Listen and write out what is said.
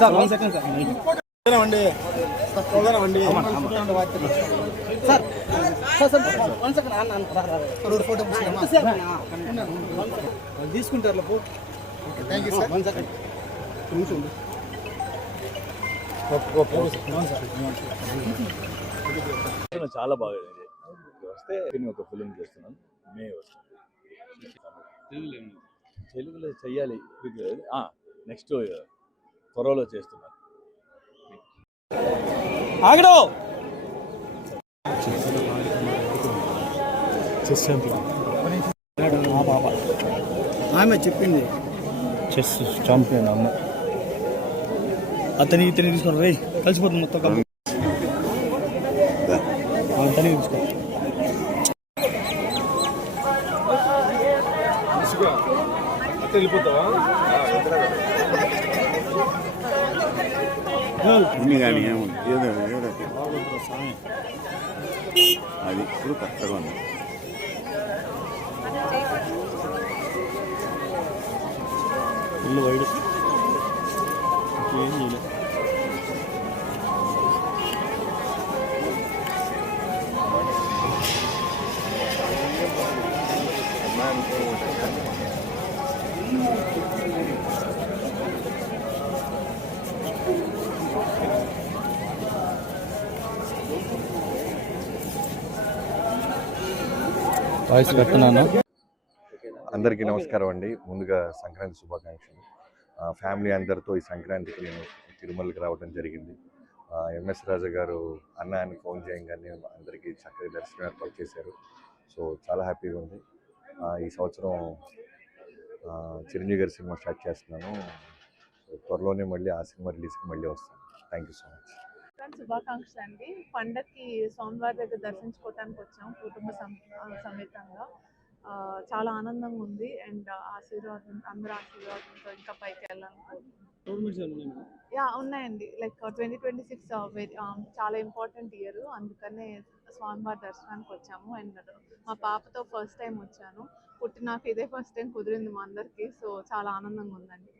Sir 1 second sir వండి sir photo తీసుకుంటారు thank you sir 1 second చాలా బాగా వస్తే నేను ఒక ఫిలిం చేస్తున్నాను మే తెలుగులో చెయ్యాలి నెక్స్ట్ త్వరలో చేస్తున్నాను ఆమె చెప్పింది చెస్ ఛాంపియన్ అమ్మ అతని తీసుకున్నారు రే కలిసిపోతుంది మొత్తం అతని తీసుకో వెళ్ళిపోతావా కానీ ఏముంది అది ఇప్పుడు కరెక్ట్గా ఉంది ఇల్లు వైడ్ ఏం చేయలేదు వాయిస్ పెడుతున్నాను. అందరికీ నమస్కారం అండి. ముందుగా సంక్రాంతి శుభాకాంక్షలు. ఫ్యామిలీ అందరితో ఈ సంక్రాంతికి నేను తిరుమలకి రావడం జరిగింది. ఎంఎస్ రాజా గారు అన్న అని ఫోన్ చేయగానే అందరికీ చక్కగా దర్శనం ఏర్పాటు చేశారు. సో చాలా హ్యాపీగా ఉంది. ఈ సంవత్సరం చిరంజీవి గారి సినిమా స్టార్ట్ చేస్తున్నాను. త్వరలోనే మళ్ళీ ఆ సినిమా రిలీజ్కి మళ్ళీ వస్తాను. Thank you so much. శుభాకాంక్షలు అండి. పండగకి స్వామివారి దగ్గర దర్శించుకోవడానికి వచ్చాం కుటుంబ సమేతంగా. చాలా ఆనందంగా ఉంది అండ్ ఆశీర్వాదం అందరూ ఆశీర్వాదంతో ఇంకా పైకి వెళ్ళాలనుకుంటున్నాను. ఉన్నాయండి. లైక్ 2026 చాలా ఇంపార్టెంట్ ఇయర్, అందుకనే స్వామివారి దర్శనానికి వచ్చాము. అండ్ మా పాపతో ఫస్ట్ టైం వచ్చాను. పుట్టినాక ఇదే ఫస్ట్ టైం కుదిరింది మా అందరికీ. సో చాలా ఆనందంగా ఉందండి.